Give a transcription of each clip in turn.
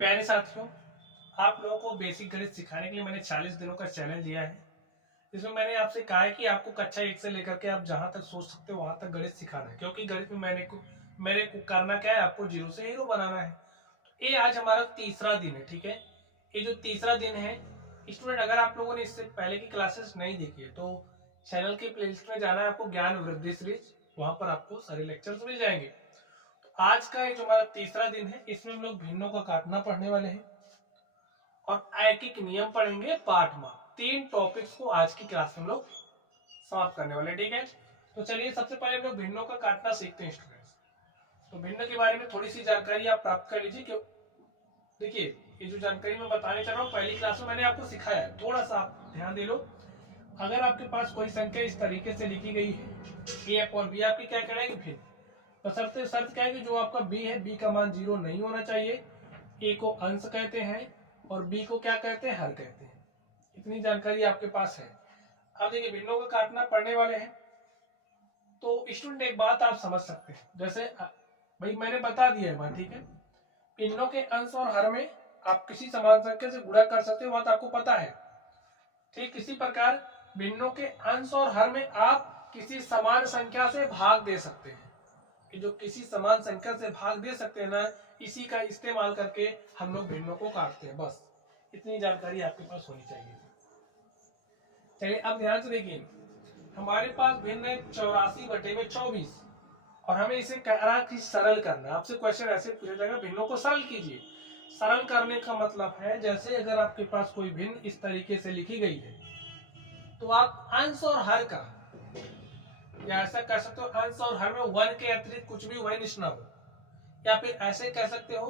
प्यारे साथियों, आप लोगों को बेसिक गणित सिखाने के लिए मैंने 40 दिनों का चैलेंज दिया है। इसमें मैंने आपसे कहा है कि आपको कक्षा 1 से लेकर के आप जहां तक सोच सकते हो वहां तक गणित सिखाना है, क्योंकि गणित में मेरे को करना क्या है, आपको जीरो से हीरो बनाना है। तो ये आज हमारा तीसरा दिन है, ठीक है। ये जो तीसरा दिन है स्टूडेंट, अगर आप लोगों ने इससे पहले की क्लासेस नहीं देखी है तो चैनल के प्लेलिस्ट में जाना है आपको, ज्ञान वृद्धि सीरीज, वहां पर आपको सारे लेक्चर्स मिल जाएंगे। तो आज का ये जो हमारा तीसरा दिन है इसमें हम लोग भिन्नों का काटना पढ़ने वाले हैं और एक एक नियम पढ़ेंगे पार्ट में। 3 टॉपिक्स को आज की क्लास में हम लोग समाप्त करने वाले, ठीक है। तो चलिए सबसे पहले हम लोग भिन्नों का काटना सीखते हैं स्टूडेंट्स। तो भिन्न के बारे में थोड़ी सी जानकारी आप प्राप्त कर लीजिए। क्यों, देखिए ये जो जानकारी मैं बताने चाह रहा हूँ पहली क्लास में मैंने आपको सिखाया है, थोड़ा सा आप ध्यान दे लो। अगर आपके पास कोई संख्या इस तरीके से लिखी गई है ए अपॉन बी, आपकी क्या करेंगे भिन्न। तो शर्त क्या है कि जो आपका बी है, बी का मान 0 नहीं होना चाहिए। ए को अंश कहते हैं और बी को क्या कहते हैं, हर कहते हैं। इतनी जानकारी आपके पास है। अब देखिए भिन्नों का काटना पढ़ने वाले हैं तो स्टूडेंट एक बात आप समझ सकते हैं, जैसे भाई मैंने बता दिया है बात, ठीक है। भिन्नों के अंश और हर में आप किसी समान संख्या से गुणा कर सकते हो, बात आपको पता है। ठीक इसी प्रकार भिन्नों के अंश और हर में आप किसी समान संख्या से भाग दे सकते हैं। कि जो किसी समान संख्या से भाग दे सकते हैं ना, इसी का इस्तेमाल करके हम लोग भिन्नों को काटते हैं। बस इतनी जानकारी आपके पास होनी चाहिए। चलिए अब ध्यान से देखिए, हमारे पास भिन्न है 84/24 और हमें इसे कह रहा कि सरल करना। आपसे क्वेश्चन ऐसे पूछा जाएगा, भिन्नों को सरल कीजिए। सरल करने का मतलब है, जैसे अगर आपके पास कोई भिन्न इस तरीके से लिखी गई है तो आप अंश और हर का, या ऐसा कह सकते हो अंश और हर में 1 के अतिरिक्त कुछ भी वैनिश ना हो, या फिर ऐसे कह सकते हो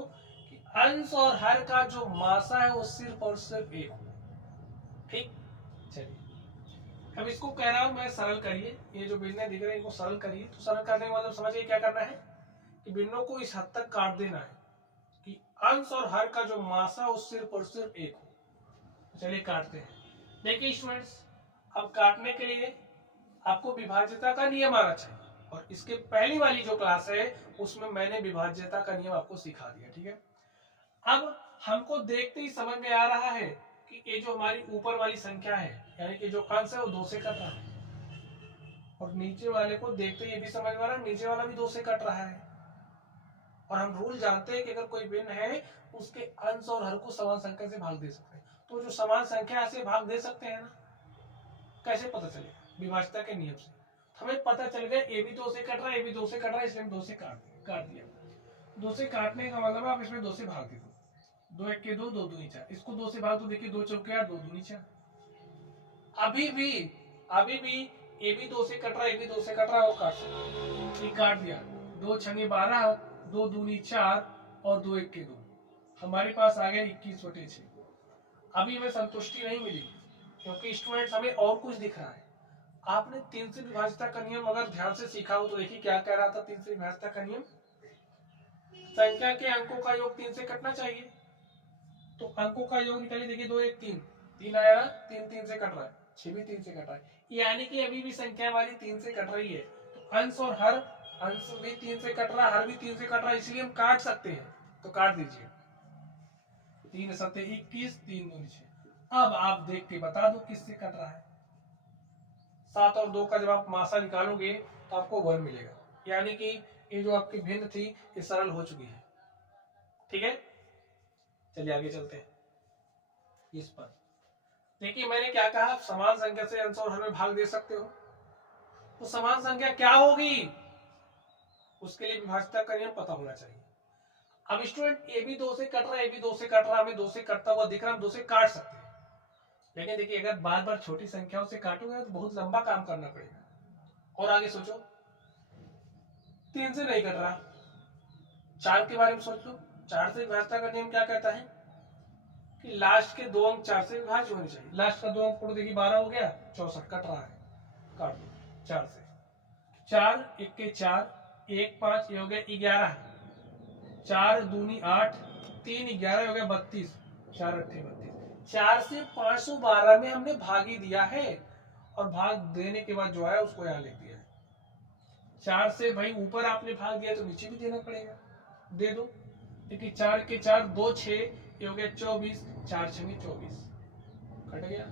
कि अंश और हर का जो मासा है वो सिर्फ और सिर्फ एक हो। ठीक, चलिए अब इसको कह रहा हूं मैं, सरल करिए। ये जो भिन्न दिख रहे हैं इनको सरल करिए। तो सरल करने का मतलब समझिए क्या करना है कि भिन्नों को इस हद तक काट देना है कि अंश और हर का जो मासा है वो सिर्फ और सिर्फ एक हो। तो चलिए काटते हैं। देखिए स्टूडेंट्स, अब काटने के लिए आपको विभाज्यता का नियम आना चाहिए, और इसके पहली वाली जो क्लास है उसमें मैंने विभाज्यता का नियम आपको सिखा दिया, ठीक है। अब हमको देखते ही समझ में आ रहा है कि ये जो हमारी ऊपर वाली संख्या है, यानी कि जो अंश है वो 2 से कट रहा है, और नीचे वाले को देखते ही ये भी समझ में आ रहा है नीचे वाला भी 2 से कट रहा है। और हम रूल जानते हैं कि अगर कोई भिन्न है उसके अंश और हर को समान संख्या से भाग दे सकते हैं। तो जो समान संख्या से भाग दे सकते हैं ना, कैसे पता चलेगा, विभाज्यता के नियम से। हमें पता चल गया ए भी 2 से कट रहा है, ए भी 2 से कट रहा है, इसलिए हम 2 से काट दिया। 2 से काटने का मतलब आप इसमें 2 से भाग दे दो। 2 1 के 2, 2 दूनी 4, इसको 2 से भाग दो। देखिए 2 चौके 8, 2 दूनी 4। अभी भी ए भी 2 से कट रहा है, ए भी 2 से कट रहा है, और काट सकते, काट दिया। 2 छंगे 12, 2 दूनी 4 और 2 1 के 2, हमारे पास आ गया 21/6। अभी हमें संतुष्टि नहीं मिली क्योंकि स्टूडेंट्स हमें और कुछ दिख रहा है। आपने 3 से विभाज्यता का नियम अगर ध्यान से सीखा हो तो देखिए क्या कह रहा था 3 से विभाज्यता का नियम, संख्या के अंकों का योग 3 से कटना चाहिए। तो अंकों का योग निकालिए, देखिए 2 1 3, 3 आया ना, 3 3 से कट रहा है, 6 भी 3 से कट रहा है, यानी कि अभी भी संख्या वाली 3 से कट रही है। तो अंश और हर, अंश भी 3 से कट रहा है, हर भी 3 से कट रहा है, इसलिए हम काट सकते हैं। तो काट दीजिए। 3 7 21, 3 2 6। अब आप देख के बता दो किससे कट रहा है। 7 और 2 का जब आप मासा निकालोगे तो आपको 1 मिलेगा, यानी कि ये जो आपकी भिन्न थी ये सरल हो चुकी है, ठीक है। चलिए आगे चलते हैं। इस पर देखिए मैंने क्या कहा, समान संख्या से अंश और हर में भाग दे सकते हो। तो समान संख्या क्या होगी, उसके लिए विभाज्यता का नियम पता होना चाहिए। अब स्टूडेंट ए भी 2 से कट रहा है, ए भी 2 से कट रहा है, हमें 2 से कटता हुआ दिख रहा है, हम 2 से काट सकते हैं। लेकिन देखिए अगर बार बार छोटी संख्याओं से काटोगे तो बहुत लंबा काम करना पड़ेगा। और आगे सोचो, 3 से नहीं कट रहा, 4 के बारे में सोच लो। 4 से विभाज्यता का नियम क्या कहता है कि लास्ट के 2 अंक 4 से विभाज्य होने चाहिए। लास्ट का 2 अंक को देखिए 12 हो गया, 64 कट रहा है, काट दो 4 से। 4 1 के 4, 1 5, ये हो गया 11, 4 दूनी 8, 3 11 हो गया 32, 4 8 32। 4 से 512 में हमने भाग ही दिया है, और भाग देने के बाद जो है उसको यहाँ लिख दिया है। 4 से भाई ऊपर आपने भाग दिया तो नीचे भी देना पड़ेगा, दे दो। देखिए 4 के 4 2 6, ये हो गया 24, 4 छंगे 24 कट गया।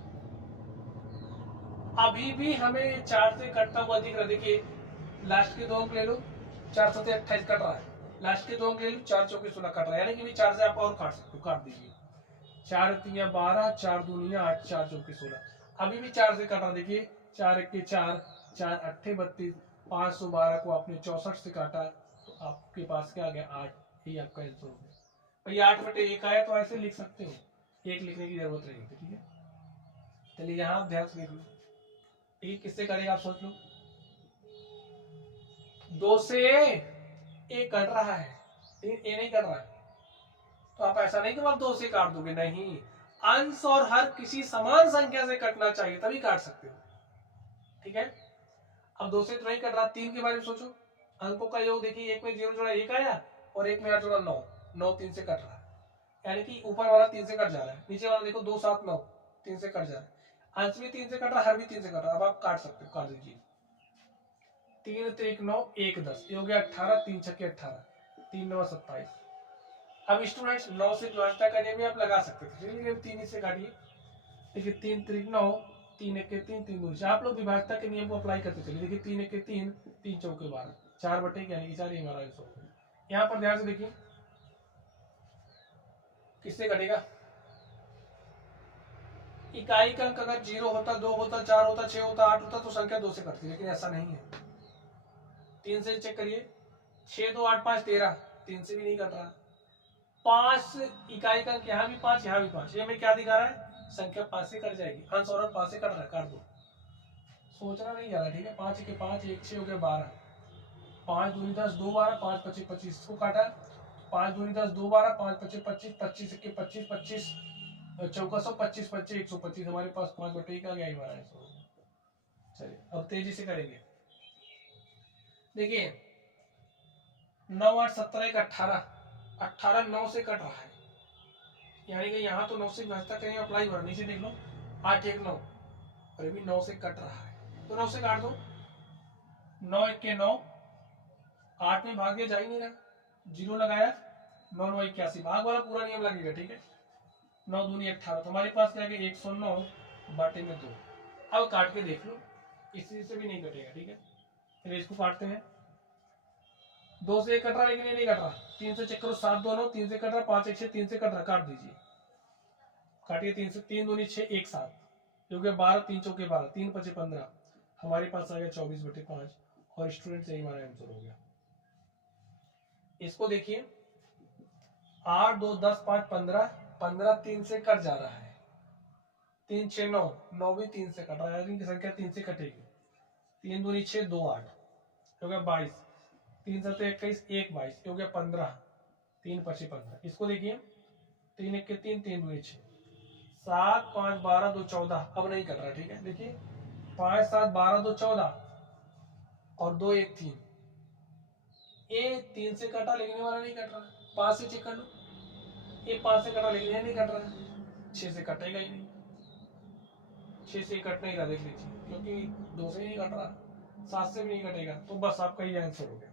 अभी भी हमें 4 से कटता हुआ दिख रहा। देखिए लास्ट के 2 अंक ले लो, 4 7 28 कट रहा है, लास्ट के 2 अंक ले लो, 4 चौके 16 कट रहा है, यानी कि भी 4 से आप और काट सकते हो, काट दीजिए। 4 3 12, 4 2 8, 4 चौके 16, अभी भी 4 से कट रहा। देखिए 4 1 के 4, 4 8 32, 512 को आपने 64 से काटा तो आपके पास क्या आ गया 8, ये आपका आंसर हो गया। भाई 8/1 आया तो ऐसे लिख सकते हो, 1 लिखने की जरूरत नहीं होती। ठीक है, चलिए यहाँ आप ध्यान से लिख लो, ये किससे करेगा आप सोच लो। 2 से ए कट रहा है, ए नहीं कट रहा है, तो आप ऐसा नहीं कि आप 2 से काट दोगे, नहीं, अंश और हर किसी समान संख्या से कटना चाहिए तभी काट सकते हो। ठीक है, अब 2 से तो नहीं कट रहा, 3 के बारे में सोचो। अंकों का योग देखिए, 1 में 0 जोड़ा 1 आया और 1 में 8 जोड़ा 9, 9 3 से कट रहा है, यानी कि ऊपर वाला 3 से कट जा रहा है, नीचे वाला देखो 2 7 9 3 से कट जा रहा है, अंश भी 3 से कट रहा है, हर भी 3 से कट रहा है। अब आप काट सकते हो, काट दीजिए। 3 3 9 1 10, ये हो गया 18, 3 6 18, 3 9 27। अब स्टूडेंट्स 9 से विभाजन करने में आप लगा सकते थे, लेकिन 3 से काटिए। देखिए 3 3 9, 3 1 के 3, 3 2, आप लोग विभाजन के नियम को अप्लाई करते चलिए। देखिए 3 1 के 3, 3 चौके 12, 4/1 यानी कि 4, ये हमारा आंसर हो गया। यहाँ पर ध्यान से देखिए किससे कटेगा, इकाई का अंक अगर 0 होता, 2 होता, 4 होता, 6 होता, 8 होता तो संख्या 2 से कटती, लेकिन ऐसा नहीं है। 3 से चेक करिए, 6 2 8 5 13, 3 से भी नहीं कट रहा। 5 इकाई का अंक, यहाँ भी 5, यहाँ भी 5, ये हमें क्या दिखा रहा है, संख्या 5 से कट जाएगी, अंश और 5 से कट रहा है, काट दो, सोचना नहीं जा रहा। ठीक है, 5 के 5, 1 6 हो गया 12, 5 दूनी 10, 2 12, 5 25 25 को काटा, 5 दूनी 10, 2 12, 5 25 25, 25 के 25 25, चौका 100, 25 25 125, हमारे पास 5/1 आ गया हमारा आंसर। चलिए अब तेजी से करेंगे। देखिए 9 8 17 1 18, 18 9 से कट रहा है, यानी कि यहाँ तो 9 से व्यवस्था करेंगे, अप्लाई हो रहा, नीचे देख लो 8 1 9, और भी 9 से कट रहा है, तो 9 से काट दो। 9 1 के 9, 8 में भाग दिया जा ही नहीं रहा, 0 लगाया, 9 9 81, भाग वाला पूरा नियम लगेगा। ठीक है, 9 दूनी 18, तो हमारे पास क्या है 109/2। अब काट के देख लो, इसी से भी नहीं कटेगा। ठीक है, फिर इसको काटते हैं। 2 से 1 कट रहा, लेकिन ये नहीं कट रहा, 3 से चेक करो, 7 2 9, 3 से कट रहा, 5 1 6, 3 से कट रहा, काट दीजिए, काटिए। 3 से 3 दूनी 6 1 7, जो कि 12, 3 चौके 12, 3 5 15, हमारे पास आ गया 24/5, और स्टूडेंट से हमारा आंसर हो गया। इसको देखिए 8 2 10 5 15, 15 3 से कट जा रहा है, 3 6 9, 9 भी 3 से कट रहा है, इनकी संख्या 3 से कटेगी। 3 दूनी 6 2 8, हो गया 22, 3 7 21, 1 22, हो गया 15, 3 5 15। इसको देखिए 3 1 के 3, 3 दूनी 6, 7 5 12 2 14, अब नहीं कट रहा। ठीक है, देखिए 5 7 12 2 14, और 2 1 3, ये 3 से कटा, लेकिन वाला नहीं कट रहा। 5 से चेक कर लो, ये 5 से कटा, लेकिन ये नहीं कट रहा, 6 से कटेगा ही नहीं, 6 से कट नहीं रहा, देख लीजिए, क्योंकि 2 से नहीं कट रहा, 7 से भी नहीं कटेगा, तो बस आपका ये आंसर हो गया।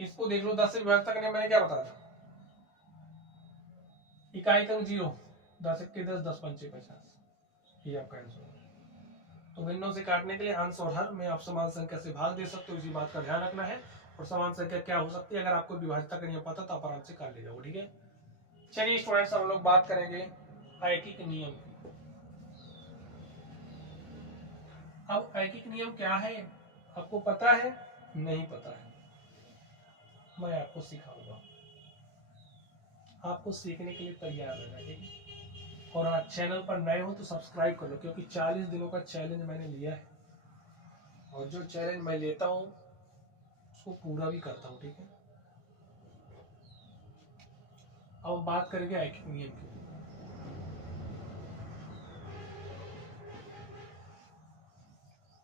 इसको देख लो, 10 से विभाजन करने मैंने क्या बताया था, इकाई का 0, 10 1 के 10, 10 5 50, ये आपका आंसर है। तो भिन्नों से काटने के लिए अंश और हर में आप समान संख्या से भाग दे सकते हो, इसी बात का ध्यान रखना है। और समान संख्या क्या हो सकती है, अगर आपको विभाजन का नियम पता तो आप आराम से काट ले जाओ। ठीक है, चलिए स्टूडेंट्स हम लोग बात करेंगे ऐकिक नियम की। अब ऐकिक नियम क्या है, आपको पता है, नहीं पता है, मैं आपको सिखाऊंगा, आपको सीखने के लिए तैयार रहना। ठीक है, और आज चैनल पर नए हो तो सब्सक्राइब कर लो, क्योंकि 40 दिनों का चैलेंज मैंने लिया है, और जो चैलेंज मैं लेता हूँ उसको पूरा भी करता हूँ। ठीक है, अब बात करेंगे ऐकिक नियम की।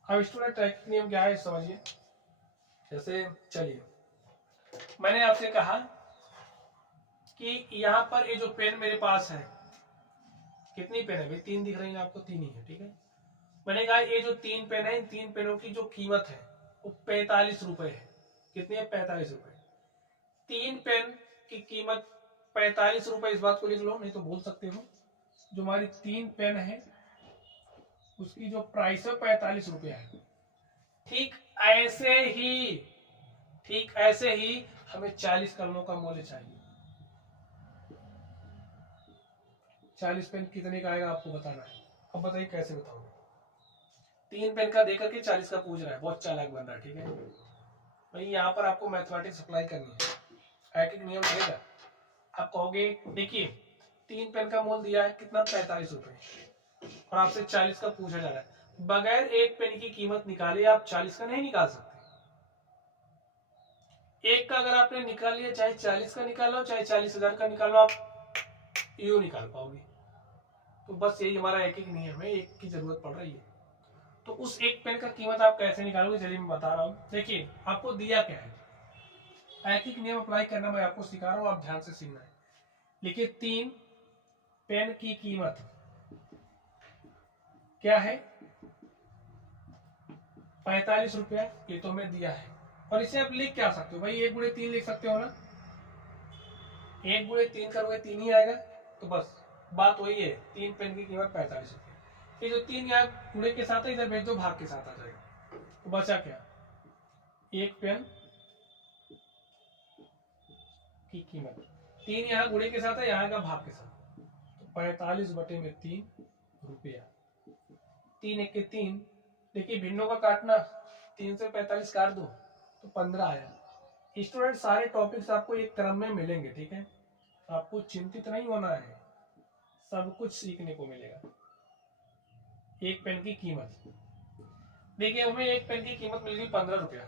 अब स्टूडेंट ऐकिक नियम क्या है समझिए। जैसे चलिए, मैंने आपसे कहा कि यहाँ पर ये जो पेन मेरे पास है, कितनी पेन है भाई, 3 दिख रही है आपको, 3 ही है। ठीक है, मैंने कहा ये जो 3 पेन है, इन 3 पेनों की जो कीमत है वो 45 रुपए है। कितनी है, 45 रुपए। 3 पेन की कीमत 45 रुपए, इस बात को लिख लो नहीं तो भूल सकते हो। जो हमारी 3 पेन है उसकी जो प्राइस है 45 रुपया है। ठीक ऐसे ही हमें 40 कलमों का मूल्य चाहिए। 40 पेन कितने का आएगा आपको बताना है। अब बताइए कैसे बताओगे। 3 पेन का देकर के 40 का पूछ रहा है, बहुत चालाक बन रहा है। ठीक है भाई, यहाँ पर आपको मैथमेटिक्स अप्लाई करनी है, एक एक नियम रहेगा। आप कहोगे देखिए 3 पेन का मूल्य दिया है कितना, 45 रुपए, और आपसे 40 का पूछा जा रहा है। बगैर एक पेन की कीमत निकाले आप 40 का नहीं निकाल सकते। एक का अगर आपने निकाल लिया, चाहे 40 का निकालो चाहे 40,000 का निकालो, आप यू निकाल पाओगे। तो बस यही हमारा एक एक नियम है, एक की जरूरत पड़ रही है। तो उस एक पेन का कीमत आप कैसे निकालोगे, चलिए मैं बता रहा हूँ। देखिए आपको दिया क्या है, एक एक नियम अप्लाई करना मैं आपको सिखा रहा हूँ, आप ध्यान से सीखना है। देखिए 3 पेन की कीमत क्या है, 45 रुपया, ये तो हमें दिया है। और इसे आप लिख क्या सकते हो भाई, 1 गुणे 3 लिख सकते हो ना। 1 गुणे 3 करोगे 3 ही आएगा। तो बस बात वही है, 3 पेन की कीमत 45 रुपये। ये जो 3 यहाँ गुणे के साथ है, इधर भेज दो, भाग के साथ आ जाएगा। तो बचा क्या, 1 पेन की कीमत, 3 यहाँ गुणे के साथ है, यहाँ का भाग के साथ। तो 45 बटे में 3 रुपया। 3 एक के 3, देखिए भिन्नों का काटना, 3 से 45 काट दो तो 15 आया। स्टूडेंट सारे टॉपिक्स आपको एक क्रम में मिलेंगे, ठीक है, आपको चिंतित नहीं होना है, सब कुछ सीखने को मिलेगा। एक पेन की कीमत, देखिए हमें एक पेन की कीमत मिल गई 15 रुपया।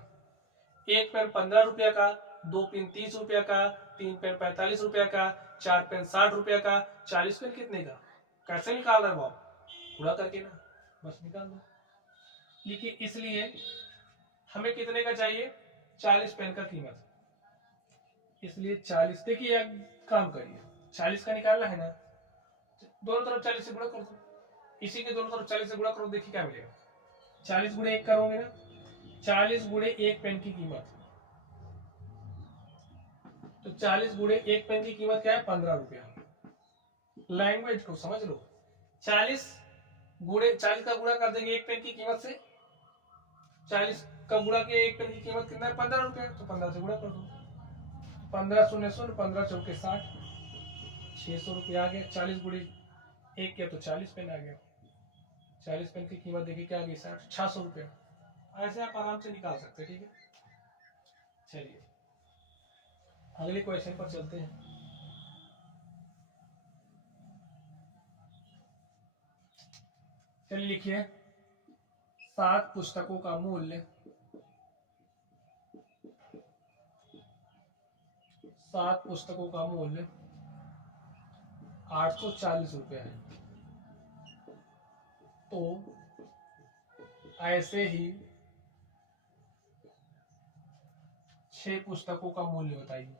एक पेन 15 रुपया का, 2 पेन 30 रुपया का, 3 पेन 45 रुपया का, 4 पेन 60 रुपया का, 40 पेन कितने का, कैसे निकाल रहे हो आप, पूरा करके ना, बस निकाल दो। देखिए इसलिए हमें कितने का चाहिए, 40 पेन का कीमत, इसलिए 40। देखिए एक काम करिए, 40 का निकालना है ना, दोनों तरफ 40 से गुणा कर दो, इसी के दोनों तरफ 40 से गुणा करो, देखिए क्या मिलेगा। 40 गुणे 1 करोगे ना, 40 गुणे 1 पेन की कीमत, तो 40 गुणे 1 पेन की कीमत क्या है, 15 रुपया। लैंग्वेज को समझ लो, 40 गुणे 40 का गुणा कर देंगे 1 पेन की कीमत से, 40 का गुणा के 1 पेन की कीमत कितना है, 15 रुपया, तो 15 से गुणा कर दो। 15 शून्य शून्य, 15 चौके 60, 600 रुपया आ गया। 40 गुणे 1 किया तो 40 पेन आ गया। 40 पेन की कीमत देखिए क्या आ गई, 600 रुपया। ऐसे आप आराम से निकाल सकते हैं, ठीक है। चलिए अगले क्वेश्चन पर चलते हैं। चलिए लिखिए 7 पुस्तकों का मूल्य, 7 पुस्तकों का मूल्य 840 रुपया है। तो ऐसे ही 6 पुस्तकों का मूल्य बताइए।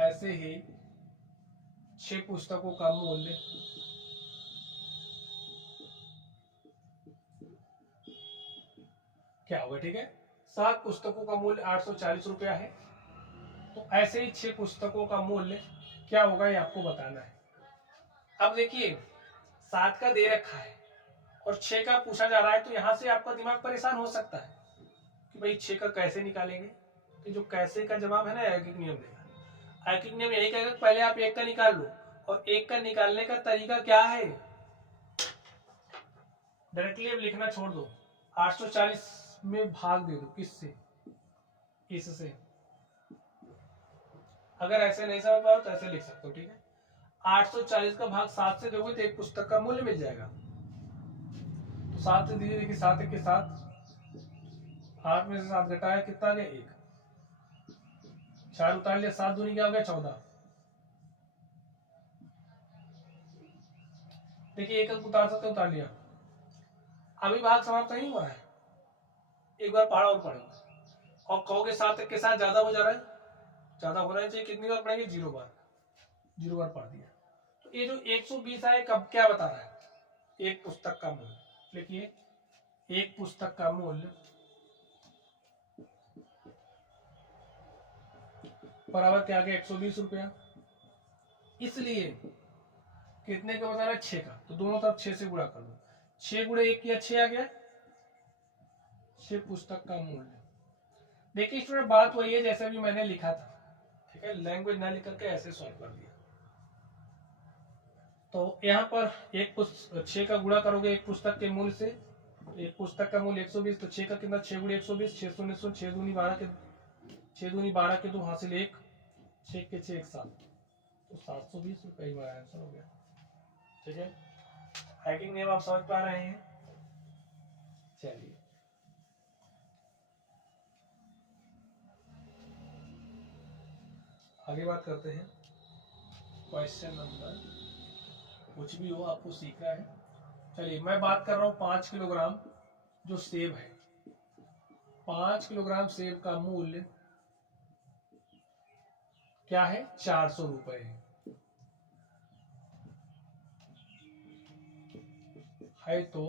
ऐसे ही 6 पुस्तकों का मूल्य क्या होगा, ठीक है। 7 पुस्तकों का मूल्य 840 रुपया है, तो ऐसे ही 6 पुस्तकों का मूल्य क्या होगा ये आपको बताना है। अब देखिए 7 का दे रखा है और 6 का पूछा जा रहा है, तो यहां से आपका दिमाग परेशान हो सकता है कि भाई 6 का कैसे निकालेंगे। तो जो कैसे का जवाब है ना, एक एक नियम देगा। एक एक नियम यही कहेगा पहले आप 1 का निकाल लो, और 1 का निकालने का तरीका क्या है, डायरेक्टली अब लिखना छोड़ दो, 840 में भाग दे दो, किससे, इससे। अगर ऐसे नहीं समझ पाओ तो ऐसे लिख सकते हो, ठीक है। 840 का भाग 7 से दोगे तो एक पुस्तक का मूल्य मिल जाएगा। तो 7 से दीजिए, देखिए 7 के साथ, 8 में से 7 घटाया कितना आ गया, 1, 4 उतार लिया, 7 दूनी क्या हो गया, 14। देखिए 1 अंक उतार सकते, उतार लिया। अभी भाग समाप्त नहीं हुआ है, एक बार पढ़ा और पढ़ो, और कहोगे 7 के साथ ज्यादा हो जा रहा है, ज्यादा होना चाहिए, कितनी बार पढ़ेंगे, 0 बार, 0 बार पढ़ दिया। तो ये जो 120 है कब क्या बता रहा है, एक पुस्तक का मूल्य। लिखिए एक पुस्तक का मूल्य बराबर क्या आ गया 120 रुपया। इसलिए कितने का बताना है 6 का, तो दोनों तरफ 6 से गुणा कर दो, 6 गुणे 1 किया 6 आ गया, 6 पुस्तक का मूल्य। देखिए स्टूडेंट बात वही है जैसे भी मैंने लिखा था, ठीक है, लैंग्वेज ना लिख करके ऐसे सॉल्व कर दिया। तो यहाँ पर 6 का गुणा करोगे एक पुस्तक के मूल्य से, एक पुस्तक का मूल्य 120, तो 6 का कितना 6 गुणे 120, 6 शून्य 6 दूनी 12 के 6 दूनी 12 के 2 हासिल 1, 6 के 6 1 7, तो 720 रुपये ही हमारा आंसर हो गया। ठीक है, हैकिंग नियम आप समझ पा रहे हैं। चलिए आगे बात करते हैं। क्वेश्चन नंबर कुछ भी हो आपको सीखना है। चलिए मैं बात कर रहा हूं 5 किलोग्राम जो सेब है, 5 किलोग्राम सेब का मूल्य क्या है 400 रुपए है तो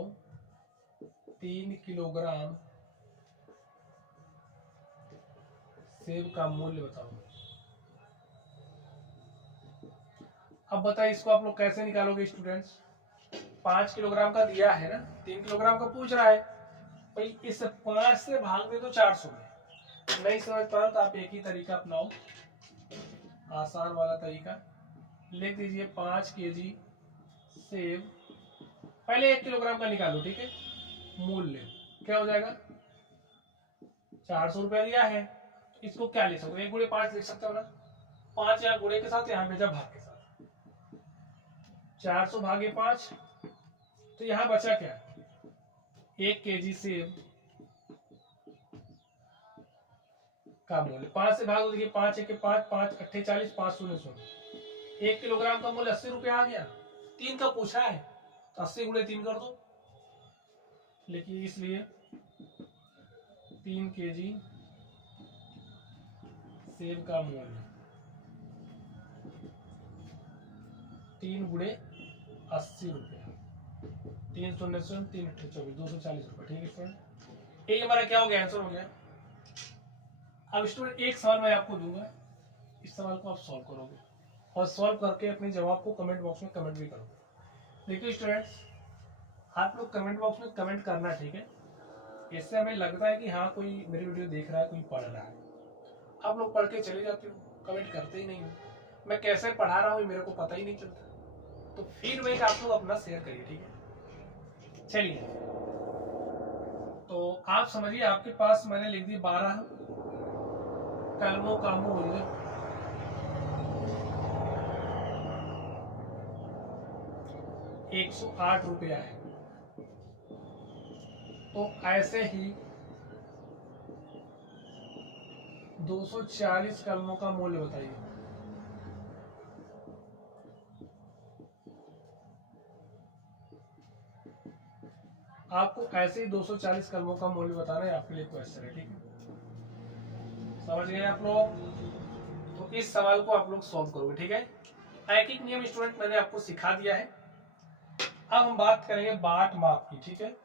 3 किलोग्राम सेब का मूल्य बताओ। अब बताइए इसको आप लोग कैसे निकालोगे स्टूडेंट्स। 5 किलोग्राम का दिया है ना, 3 किलोग्राम का पूछ रहा है भाई, इस 5 से भाग दे दो 400 में। नहीं समझ पा रहा तो आप एक ही तरीका अपनाओ, आसान वाला तरीका। लिख दीजिए 5 केजी सेब, पहले 1 किलोग्राम का निकालो, ठीक है। मूल्य क्या हो जाएगा 400 रुपया दिया है, इसको क्या लिख सकते हो 1 गुणे 5 लिख सकते हो ना, 5 यहाँ गुणे के साथ यहाँ भेजा भाग के साथ, 400 भागे 5, तो यहाँ बचा क्या 1 केजी सेब का मूल्य 5 से भाग दो, देखिए 5 1 5 5 अट्ठे 40 5 शून्य शून्य, 1 किलोग्राम का मूल्य 80 रुपया आ गया। 3 का पूछा है तो 80 गुणे 3 कर दो, लेकिन इसलिए 3 केजी सेब का मूल्य 3 गुणे 80 रुपया, 3 शून्य शून्य 3 अट्ठे 24 240 रुपया। ठीक है स्टूडेंट, ये हमारा क्या हो गया आंसर हो गया। अब स्टूडेंट एक सवाल मैं आपको दूंगा, इस सवाल को आप सॉल्व करोगे और सॉल्व करके अपने जवाब को कमेंट बॉक्स में कमेंट भी करोगे। देखिए स्टूडेंट्स आप लोग कमेंट बॉक्स में कमेंट करना, ठीक है, इससे हमें लगता है कि हाँ कोई मेरी वीडियो देख रहा है, कोई पढ़ रहा है। आप लोग पढ़ के चले जाते हो, कमेंट करते ही नहीं हो, मैं कैसे पढ़ा रहा हूँ मेरे को पता ही नहीं चलता, तो फीडबैक आप लोग अपना शेयर करिए, ठीक है। चलिए तो आप समझिए आपके पास मैंने लिख दी 12 कलमों का मूल्य 108 रुपया है, तो ऐसे ही 240 कलमों का मूल्य बताइए। आपको ऐसे ही 240 कलमों का मूल्य बताना है, आपके लिए क्वेश्चन है, ठीक है। समझ गए आप लोग, तो इस सवाल को आप लोग सॉल्व करोगे, ठीक है। एक एक नियम स्टूडेंट मैंने आपको सिखा दिया है। अब हम बात करेंगे बाट माप की, ठीक है।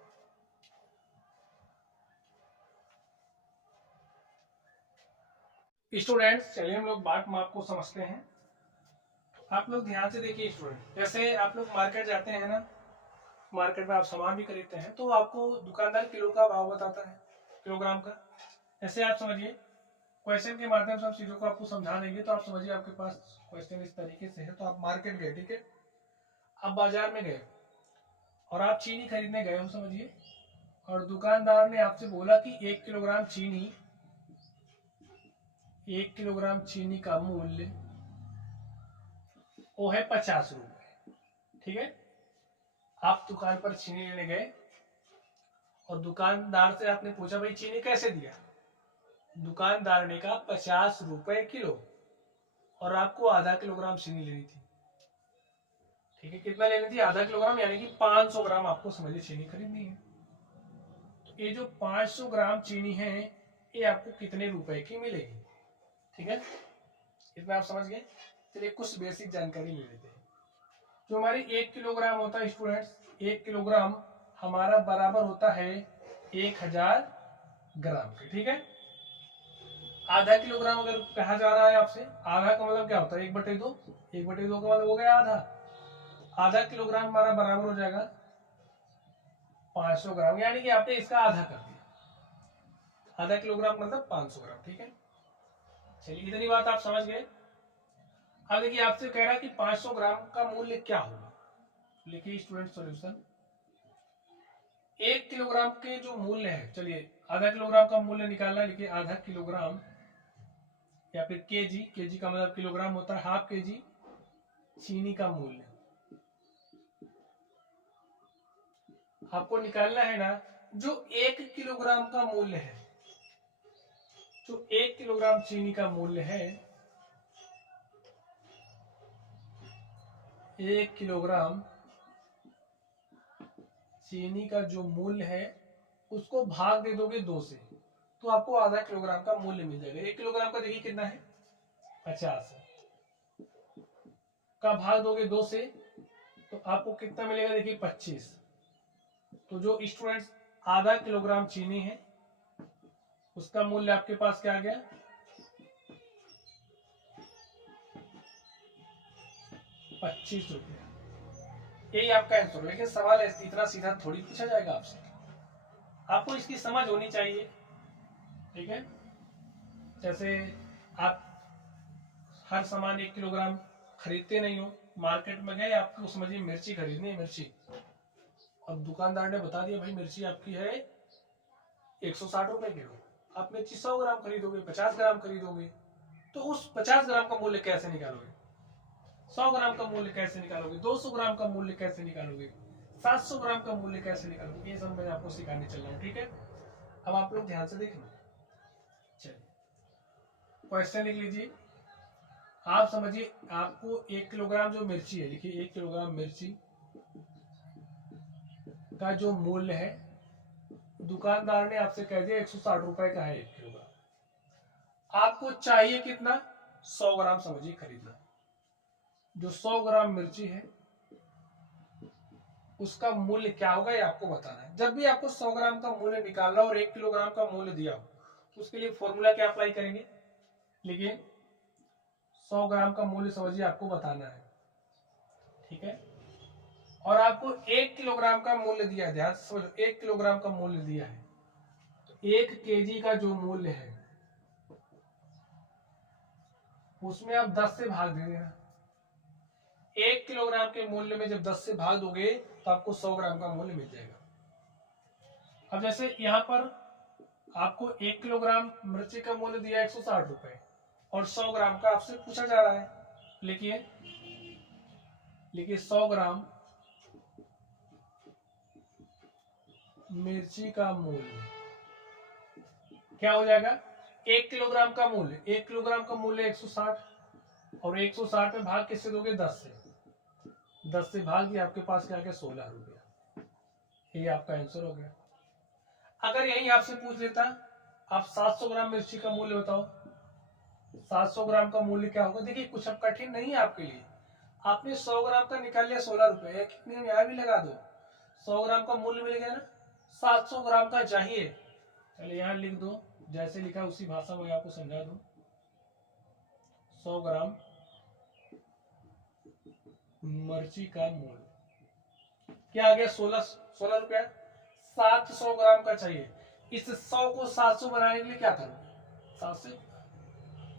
स्टूडेंट्स चलिए हम लोग बाट माप को समझते हैं। आप लोग ध्यान से देखिए स्टूडेंट, जैसे आप लोग मार्केट जाते हैं ना, मार्केट में आप सामान भी खरीदते हैं तो आपको दुकानदार किलो का भाव बताता है, किलोग्राम का। ऐसे आप समझिए क्वेश्चन के माध्यम से हम चीजों को आपको समझा देंगे, तो आप समझिए आपके पास क्वेश्चन इस तरीके से है। तो आप मार्केट गए, ठीक है, आप बाजार में गए और आप चीनी खरीदने गए हो समझिए, और दुकानदार ने आपसे बोला कि 1 किलोग्राम चीनी, 1 किलोग्राम चीनी का मूल्य वो है 50 रुपए, ठीक है। आप दुकान पर चीनी लेने गए और दुकानदार से आपने पूछा भाई चीनी कैसे दिया, दुकानदार ने कहा 50 रुपए किलो, और आपको आधा किलोग्राम चीनी लेनी थी, ठीक है। कितना लेनी थी आधा किलोग्राम, यानी कि 500 ग्राम आपको समझिए चीनी खरीदनी है। तो ये जो 500 ग्राम चीनी है ये आपको कितने रुपए की मिलेगी, ठीक है। इतना आप समझ गए। चलिए कुछ बेसिक जानकारी ले लेते हैं। जो हमारी 1 किलोग्राम होता है स्टूडेंट्स, 1 किलोग्राम हमारा बराबर होता है 1000 ग्राम के, ठीक है। आधा किलोग्राम अगर कहा जा रहा है आपसे, आधा का मतलब क्या होता है 1/2, 1/2 का मतलब हो गया आधा। आधा किलोग्राम हमारा बराबर हो जाएगा 500 ग्राम, यानी कि आपने इसका आधा कर दिया। आधा किलोग्राम मतलब 500 ग्राम, ठीक है। चलिए इतनी बात आप समझ गए। अब देखिए आपसे कह रहा है कि 500 ग्राम का मूल्य क्या होगा। लिखिए स्टूडेंट सॉल्यूशन। 1 किलोग्राम के जो मूल्य है, चलिए आधा किलोग्राम का मूल्य निकालना है। लिखिए आधा किलोग्राम या फिर केजी, केजी का मतलब किलोग्राम होता है, हाफ केजी चीनी का मूल्य आपको निकालना है ना। जो 1 किलोग्राम का मूल्य है, जो 1 किलोग्राम चीनी का मूल्य है, 1 किलोग्राम चीनी का जो मूल्य है उसको भाग दे दोगे 2 से, तो आपको आधा किलोग्राम का मूल्य मिल जाएगा। 1 किलोग्राम का देखिए कितना है 50 का भाग दोगे 2 से तो आपको कितना मिलेगा, देखिए 25। तो जो स्टूडेंट्स आधा किलोग्राम चीनी है उसका मूल्य आपके पास क्या आ गया, 25 रुपया। यही आपका आंसर। लेकिन सवाल इतना सीधा थोड़ी पूछा जाएगा आपसे, आपको इसकी समझ होनी चाहिए, ठीक है। जैसे आप हर सामान 1 किलोग्राम खरीदते नहीं हो, मार्केट में गए आपको समझिए मिर्ची खरीदनी है, मिर्ची, अब दुकानदार ने बता दिया भाई मिर्ची आपकी है 160 रुपए किलो, आप मिर्ची 100 ग्राम खरीदोगे, 50 ग्राम खरीदोगे, तो उस 50 ग्राम का मूल्य कैसे निकालोगे, 100 ग्राम का मूल्य कैसे निकालोगे, 200 ग्राम का मूल्य कैसे निकालोगे, 700 ग्राम का मूल्य कैसे निकालोगे, ये सब मैं आपको सिखाने चल रहा हूँ, ठीक है। अब आप लोग ध्यान से देखना। चलिए क्वेश्चन लिख लीजिए। आप समझिए आपको 1 किलोग्राम जो मिर्ची है, लिखिए 1 किलोग्राम मिर्ची का जो मूल्य है दुकानदार ने आपसे कह दिया 160 रुपए का है 1 किलोग्राम। आपको चाहिए कितना, 100 ग्राम समझिए खरीदना। जो 100 ग्राम मिर्ची है उसका मूल्य क्या होगा ये आपको बताना है। जब भी आपको 100 ग्राम का मूल्य निकालना और 1 किलोग्राम का मूल्य दिया हो तो उसके लिए फॉर्मूला क्या अप्लाई करेंगे, लेकिन 100 ग्राम का मूल्य समझिए आपको बताना है, ठीक है। और आपको 1 किलोग्राम का मूल्य दिया है, ध्यान से समझो 1 किलोग्राम का मूल्य दिया है, तो 1 केजी का जो मूल्य है उसमें आप 10 से भाग दे देना। 1 किलोग्राम के मूल्य में जब 10 से भाग दोगे तो आपको 100 ग्राम का मूल्य मिल जाएगा। अब जैसे यहाँ पर आपको 1 किलोग्राम मिर्ची का मूल्य दिया 160 रुपए और 100 ग्राम का आपसे पूछा जा रहा है। लिखिए लिखिए 100 ग्राम मिर्ची का मूल्य क्या हो जाएगा, 1 किलोग्राम का मूल्य, 1 किलोग्राम का मूल्य 160 और 160 में भाग किससे दोगे, 10 से। 10 से भाग दिया, आपके पास क्या गया 16 रुपया। ये आपका आंसर हो गया। अगर यही आपसे पूछ लेता आप 700 ग्राम मिर्ची का मूल्य बताओ, 700 ग्राम का मूल्य क्या होगा। देखिए कुछ अब कठिन नहीं है आपके लिए, आपने 100 ग्राम का निकाल लिया 16 रुपए, कितने यहाँ भी लगा दो, 100 ग्राम का मूल्य मिल गया ना। 700 ग्राम का चाहिए, चलिए यहाँ लिख दो, जैसे लिखा उसी भाषा में आपको समझा दूं। 100 ग्राम मिर्ची का मूल्य क्या आ गया, 16 रुपया। 700 ग्राम का चाहिए, इस 100 को 700 बनाने के लिए क्या करो, 7 से,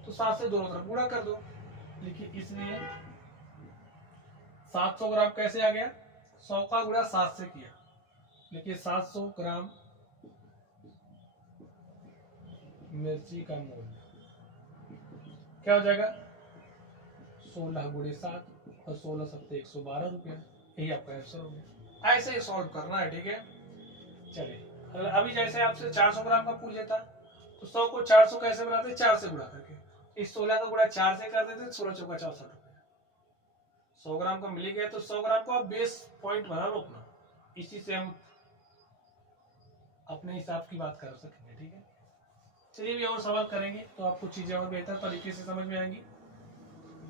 तो 7 से दोनों तरफ गुणा कर दो। लिखिए इसलिए 700 ग्राम कैसे आ गया, 100 का गुणा 7 से किया। लिखिए 700 ग्राम मिर्ची का मूल्य क्या हो जाएगा, 16 गुणे 7 और 16 सत्ते 112 रुपया। यही आपका आंसर हो गया। ऐसे ही सॉल्व करना है, ठीक है। चलिए अभी जैसे आपसे 400 ग्राम का पूछ लेता तो 100 को 400 कैसे बनाते, 4 से गुणा करके, इस 16 का गुणा 4 से कर देते, 16 चौका 64 रुपया। 100 ग्राम का मिल गया तो 100 ग्राम को आप बेस पॉइंट बना लो अपना, इसी से हम अपने हिसाब की बात कर सकेंगे, ठीक है। चलिए भी और सवाल करेंगे तो आपको चीजें और बेहतर तरीके से समझ में आएंगी।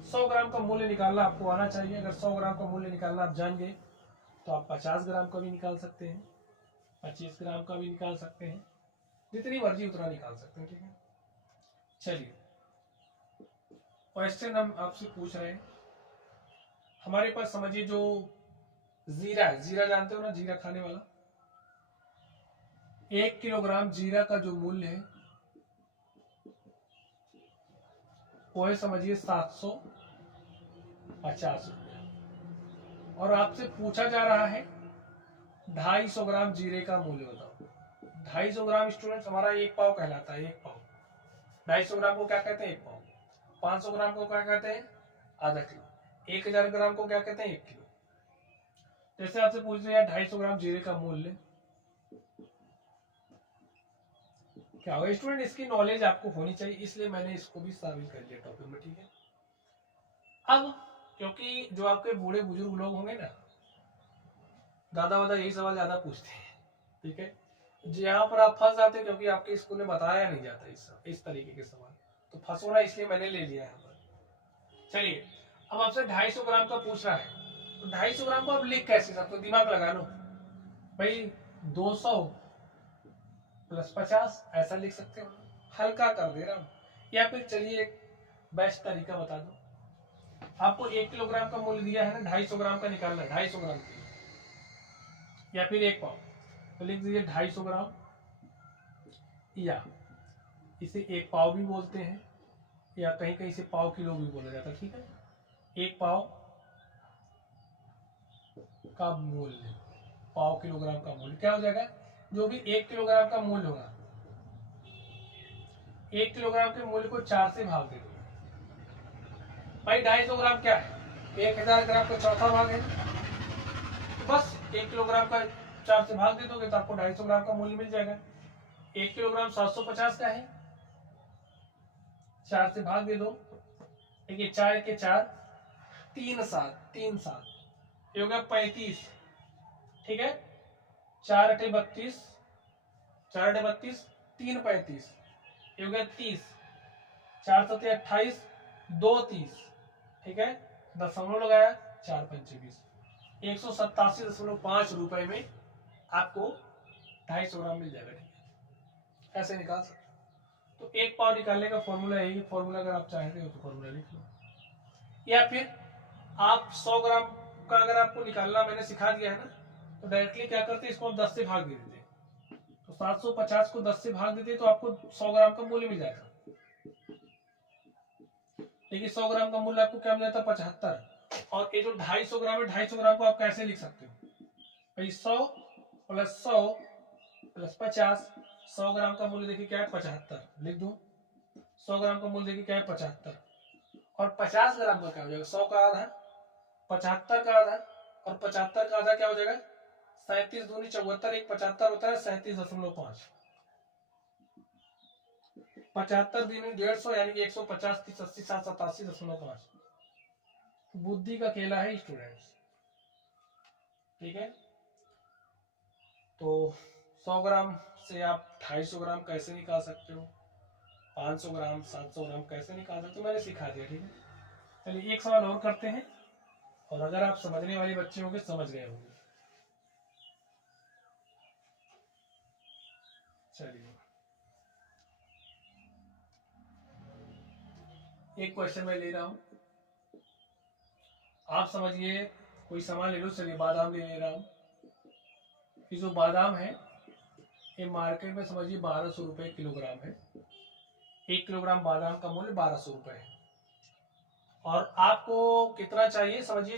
100 ग्राम का मूल्य निकालना आपको आना चाहिए। अगर 100 ग्राम का मूल्य निकालना आप जान गए तो आप 50 ग्राम का भी निकाल सकते हैं, 25 ग्राम का भी निकाल सकते हैं, जितनी मर्जी उतना निकाल सकते हैं, ठीक है। चलिए क्वेश्चन हम आपसे पूछ रहे हैं। हमारे पास समझिए जो जीरा है, जीरा जानते हो ना, जीरा खाने वाला। 1 किलोग्राम जीरा का जो मूल्य है वो है समझिए 750 रुपये। और आपसे पूछा जा रहा है 250 ग्राम जीरे का मूल्य बताओ। 250 ग्राम स्टूडेंट्स हमारा 1 पाव कहलाता है। 1 पाव 250 ग्राम को क्या कहते हैं? 1 पाव। 500 ग्राम को क्या कहते हैं? आधा किलो। 1000 ग्राम को क्या कहते हैं? 1 किलो। जैसे आपसे पूछ रहे हैं 250 ग्राम जीरे का मूल्य क्या होगा स्टूडेंट, इसकी नॉलेज आपको होनी चाहिए, इसलिए मैंने इसको भी शामिल कर लिया टॉपिक में, ठीक है। अब क्योंकि जो आपके बूढ़े बुजुर्ग लोग होंगे ना, दादा वादा यही सवाल ज्यादा पूछते हैं, ठीक है। यहाँ पर आप फंस जाते हैं क्योंकि आपके स्कूल में बताया नहीं जाता इस तरीके के सवाल, तो फंसो ना, इसलिए मैंने ले लिया यहाँ पर। चलिए अब आपसे 250 ग्राम का पूछ रहा है, तो 250 ग्राम को आप लिख कैसे सकते हो? दिमाग लगा लो भाई, 200 प्लस 50 ऐसा लिख सकते हो, हल्का कर दे रहा हूं। या फिर चलिए एक बेस्ट तरीका बता दो, आपको 1 किलोग्राम का मूल्य दिया है ना, 250 ग्राम का निकालना है, 250 ग्राम के लिए, या फिर 1 पाव, तो लिख दीजिए 250 ग्राम, या इसे 1 पाव भी बोलते हैं, या कहीं कहीं से पाव किलो भी बोला जाता है, ठीक है। 1 पाव का मूल्य, पाव किलोग्राम का मूल्य क्या हो जाएगा? जो भी 1 किलोग्राम का मूल्य होगा, 1 किलोग्राम के मूल्य को 4 से भाग दे दो भाई। 250 ग्राम क्या है? 1000 ग्राम का चौथा भाग है, बस 1 किलोग्राम का 4 से भाग दे दोगे तो आपको 250 ग्राम का मूल्य मिल जाएगा। 1 किलोग्राम 750 का है, 4 से भाग दे दो, देखिए 4 के 4, 3 7 ये हो गया 35, ठीक है। 4 अठे 32, 4 अठे 32, 3 35, ये हो गया 30, 4 सत्ते 28, 2 30, ठीक है। दशमलव लगाया, 4 पंचे 20, 187.5 रुपए में आपको 250 ग्राम मिल जाएगा, ठीक है। ऐसे निकाल सकते। तो 1 पाव निकालने का फॉर्मूला यही, फॉर्मूला अगर आप चाहते हो तो फॉर्मूला लिख लो, या फिर आप 100 ग्राम का अगर आपको निकालना मैंने सिखा दिया है ना, तो डायरेक्टली क्या करते हैं, इसको आप 10 से भाग दे देते, तो 750 को 10 से भाग देते तो आपको 100 ग्राम का मूल्य मिल जाएगा। देखिए 100 ग्राम का मूल्य आपको क्या मिल जाता है? 75। और ये जो 250 ग्राम है, 250 ग्राम को आप कैसे लिख सकते हो भाई? 100 प्लस 100 प्लस 50, 100 ग्राम का मूल्य देखिए क्या है? 75, लिख दो। 100 ग्राम का मूल्य देखिए क्या है? 75। और 50 ग्राम का क्या हो जाएगा? 100 का आधा, 75 का आधा, और 75 का आधा क्या हो जाएगा? 37 दूनी 74, एक 75 होता है 37.5, 75 दिन 150 यानी कि 150, 30, 80, 60, 87.5। बुद्धि का खेला है स्टूडेंट्स, ठीक है। तो 100 ग्राम से आप 250 ग्राम कैसे निकाल सकते हो, 500 ग्राम 700 ग्राम कैसे निकाल सकते हो, मैंने सिखा दिया, ठीक है। चलिए एक सवाल और करते हैं, और अगर आप समझने वाले बच्चे होंगे समझ गए होंगे। चलिए एक क्वेश्चन मैं ले रहा हूं, आप समझिए, कोई सामान ले लो। चलिए बादाम ले रहा हूं। ये जो बादाम है ये मार्केट में समझिए 1200 रुपए किलोग्राम है। 1 किलोग्राम बादाम का मूल्य 1200 रुपए है, और आपको कितना चाहिए समझिए?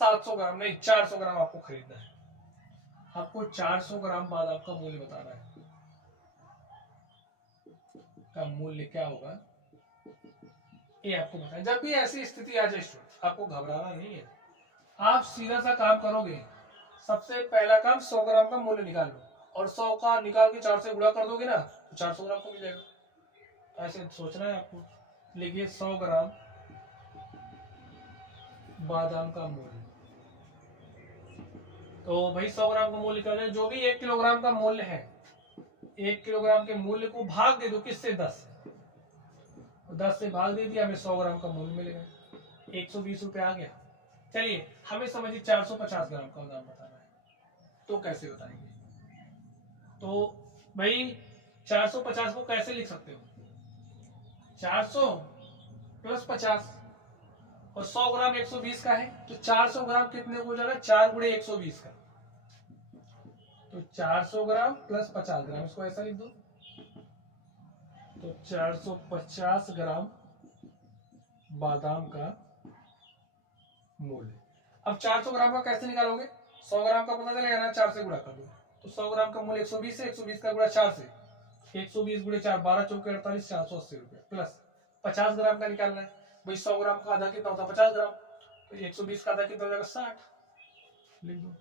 700 ग्राम नहीं, 400 ग्राम आपको खरीदना है। आपको 400 ग्राम बादाम का मूल्य बताना है, का मूल्य क्या होगा ये आपको बताएं। जब भी ऐसी स्थिति आ जाए स्टूडेंट, आपको घबराना नहीं है, आप सीधा सा काम करोगे। सबसे पहला काम 100 ग्राम का मूल्य निकाल लो, और 100 का निकाल के 4 से गुणा कर दोगे ना, तो 400 ग्राम को मिल जाएगा। ऐसे सोचना है आपको। लिखिए 100 ग्राम बादाम का मूल्य, तो भाई 100 ग्राम का मूल्य निकालने, जो भी 1 किलोग्राम का मूल्य है, 1 किलोग्राम के मूल्य को भाग दे दो किससे? 10 से। 10 से भाग दे दिया, हमें 100 ग्राम का मूल्य मिलेगा, 120 रुपए आ गया। चलिए हमें समझिए 450 ग्राम का दाम बताना है, तो कैसे बताएंगे? तो भाई 450 को कैसे लिख सकते हो? 400 प्लस 50 और 100 ग्राम 120 का है, तो 400 ग्राम कितने को हो जाएगा, 4 गुणे 120 का, तो 400 ग्राम प्लस 50 ग्राम, इसको ऐसा लिख दो, तो 450 ग्राम बादाम का मूल्य। अब 400 ग्राम का कैसे निकालोगे, 100 ग्राम का पता चलेगा ना, 4 से गुणा कर दो, तो 100 ग्राम का मूल्य 120 है, 120 का गुणा 4 से, 120 गुणे 4 12 चौके 48, 480 रुपये, प्लस 50 ग्राम का निकालना है भाई, 100 ग्राम का आधा कितना होता है 50 ग्राम, तो 120 का आधा कितना हो जाएगा 60, लिख दो।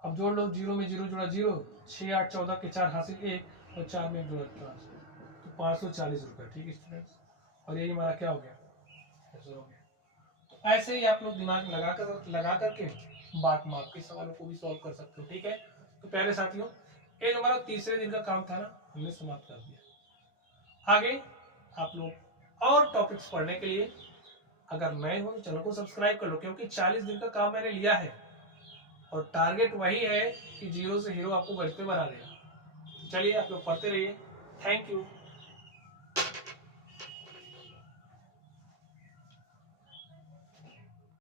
अब जोड़ लो, जीरो में जीरो जोड़ा जीरो, 6 8 14 के 4 हासिल 1 और 4 में 1 जोड़ा 5, तो 540 रुपये। ठीक है स्टूडेंट्स, और ये हमारा क्या हो गया, आंसर हो गया। तो ऐसे ही आप लोग दिमाग लगा करके बात माप के सवालों को भी सॉल्व कर सकते हो। ठीक है, तो पहले साथियों ये जो हमारा तीसरे दिन का काम था ना, हमने समाप्त कर दिया। आगे आप लोग और टॉपिक्स पढ़ने के लिए अगर नए हो तो चैनल को सब्सक्राइब कर लो, क्योंकि 40 दिन का काम मैंने लिया है और टारगेट वही है कि जीरो से हीरो आपको गणित पे बना देगा। चलिए आप लोग पढ़ते रहिए। Thank you.